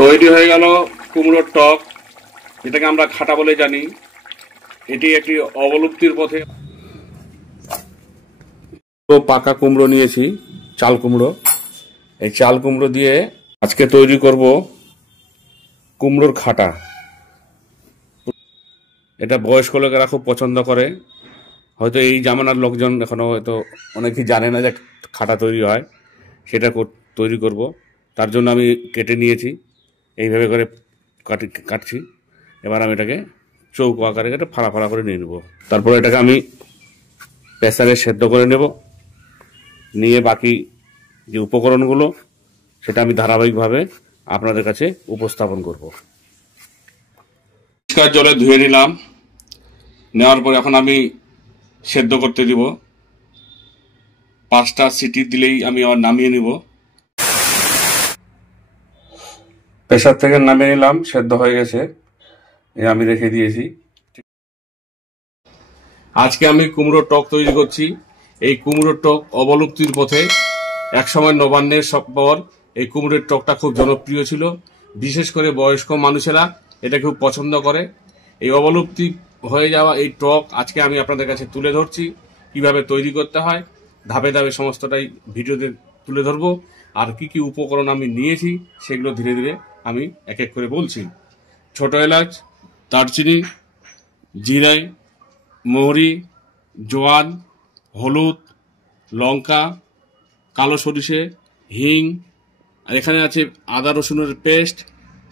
তৈরি হয়ে গেল কুমড়োর টক, যেটাকে আমরা খাটা বলে জানি। এটি একটি অবলুপ্তির পথে। পাকা কুমড়ো নিয়েছি, চাল কুমড়ো। এই চাল কুমড়ো দিয়ে আজকে তৈরি করব কুমড়োর খাটা। এটা বয়স্ক লোকেরা খুব পছন্দ করে। হয়তো এই জামানার লোকজন এখনো হয়তো অনেকেই জানে না যে খাটা তৈরি হয়। সেটা তৈরি করব। তার জন্য আমি কেটে নিয়েছি, এইভাবে করে কাটছি। এবার আমি এটাকে চৌকো আকারে কেটে ফাড়া ফাড়া করে নিয়ে নেব। তারপরে এটাকে আমি প্রেসারে সেদ্ধ করে নেব। নিয়ে বাকি যে উপকরণগুলো সেটা আমি ধারাবাহিকভাবে আপনাদের কাছে উপস্থাপন করব। পরিষ্কার জলে ধুয়ে নিলাম। নেওয়ার পর এখন আমি সেদ্ধ করতে দিব। 5টা সিটি দিলেই আমি আবার নামিয়ে নিব। প্রেসার থেকে নামিয়ে নিলাম, সেদ্ধ হয়ে গেছে, আমি রেখে দিয়েছি। আজকে আমি কুমড়োর টক তৈরি করছি। এই কুমড়োর টক অবলুপ্তির পথে। একসময় নবান্নের পর এই কুমড়োর টকটা খুব জনপ্রিয় ছিল। বিশেষ করে বয়স্ক মানুষেরা এটা খুব পছন্দ করে। এই অবলুপ্তি হয়ে যাওয়া এই টক আজকে আমি আপনাদের কাছে তুলে ধরছি, কিভাবে তৈরি করতে হয়। ধাপে ধাপে সমস্তটাই ভিডিওতে তুলে ধরবো। আর কি কি উপকরণ আমি নিয়েছি সেগুলো ধীরে ধীরে আমি এক এক করে বলছি। ছোট এলাচ, দারচিনি, জিরাই, মৌরি, জোয়ান, হলুদ, লঙ্কা, কালো সরিষে, হিং, আর এখানে আছে আদা রসুনের পেস্ট,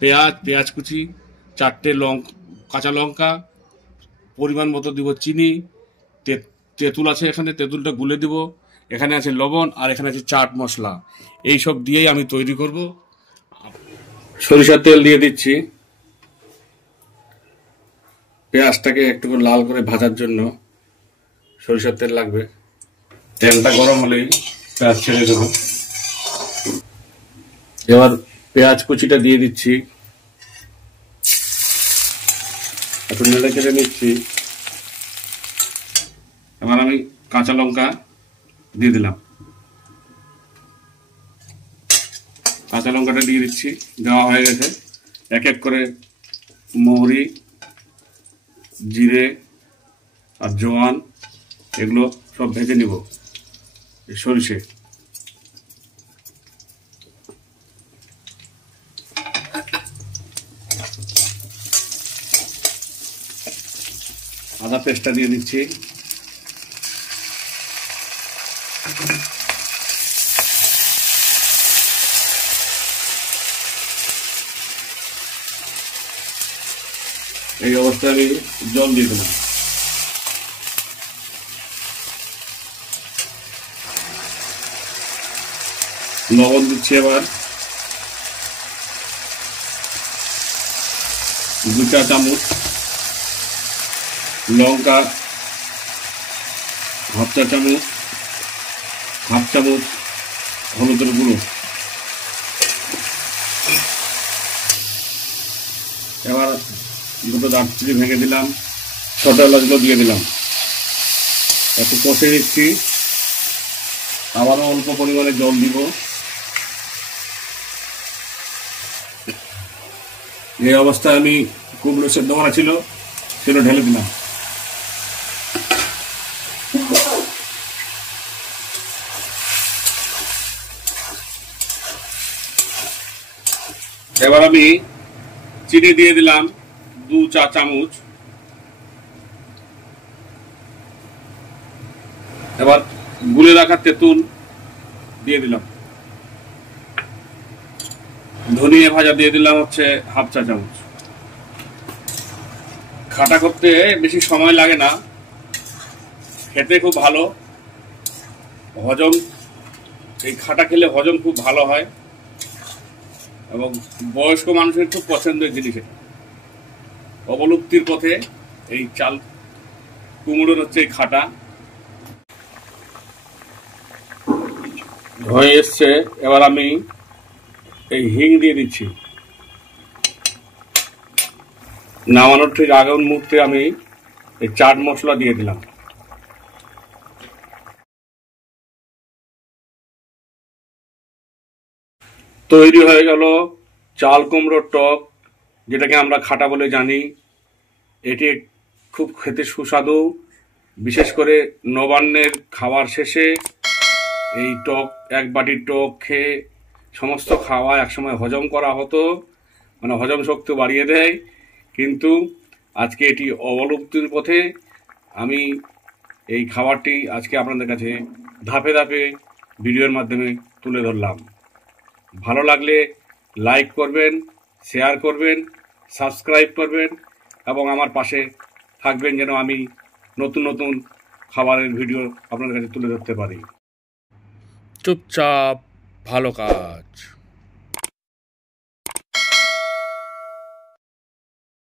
পেঁয়াজ কুচি, 4টে কাঁচা লঙ্কা, পরিমাণ মতো দিব চিনি, তেঁতুল আছে এখানে, তেঁতুলটা গুলে দিব, এখানে আছে লবণ, আর এখানে আছে চাট মশলা। এই সব দিয়েই আমি তৈরি করব। সরিষার তেল দিয়ে দিচ্ছি পেঁয়াজটাকে একটু লাল করে ভাজার জন্য। সরিষার তেল লাগবে। তেলটা গরম হলেই পেঁয়াজ ছেড়ে দেবো। এবার পেঁয়াজ কুচিটা দিয়ে দিচ্ছি, একটু নেড়ে চেড়ে নিচ্ছি। এবার আমি কাঁচা লঙ্কা দিয়ে দিলাম। কাঁচা লঙ্কাটা দিয়ে দিচ্ছি, দেওয়া হয়ে গেছে। এক এক করে মৌরি, জিরে আর জোয়ান এগুলো সব ভেজে নিব। সরিষে, আদা পেস্টটা দিয়ে দিচ্ছি। এই অবস্থায় আমি জল দিয়ে দিলাম। লবণ দিচ্ছি এবার 2 চা চামচ, লঙ্কা 1/2 চা চামচ, 1/2 চামচ হলুদের গুঁড়ো। এবার 2টো দারচিনি ভেঙে দিলাম, ছোট এলাচগুলো দিয়ে দিলাম। একটু কষে নিচ্ছি। আবারও অল্প পরিমাণে জল দিব। এই অবস্থায় আমি কুমড়ো সেদ্ধ করা ছিল সেটা ঢেলে দিলাম। এবার আমি চিনি দিয়ে দিলাম 2 চা চামচ। এবার গুলে রাখা তেঁতুল দিয়ে দিলাম। ধনিয়া ভাজা দিয়ে দিলাম হচ্ছে 1/2 চা চামচ। খাটা করতে বেশি সময় লাগে না, খেতে খুব ভালো। হজম, এই খাটা খেলে হজম খুব ভালো হয় এবং বয়স্ক মানুষের খুব পছন্দের জিনিস। এটা অবলুপ্তির পথে এই চাল কুমড়োর হচ্ছে এই খাটা। হয়ে এসছে। এবার আমি এই হিং দিয়ে দিচ্ছি। নামানোর ঠিক আগের মুহূর্তে আমি এই চাট মশলা দিয়ে দিলাম। তৈরি হয়ে গেল চাল কুমড়োর টক, যেটাকে আমরা খাটা বলে জানি, এটি খুব খেতে সুস্বাদু। বিশেষ করে নবান্নের খাবার শেষে এই টক, এক বাটি টক খেয়ে সমস্ত খাওয়া একসময় হজম করা হতো, মানে হজম শক্তি বাড়িয়ে দেয়। কিন্তু আজকে এটি অবলুপ্তির পথে। আমি এই খাবারটি আজকে আপনাদের কাছে ধাপে ধাপে ভিডিওর মাধ্যমে তুলে ধরলাম। ভালো লাগলে লাইক করবেন, শেয়ার করবেন, সাবস্ক্রাইব করবেন এবং আমার পাশে থাকবেন, যেন আমি নতুন নতুন খাবারের ভিডিও আপনাদের কাছে তুলে ধরতে পারি। চুপচাপ ভালো কাজ।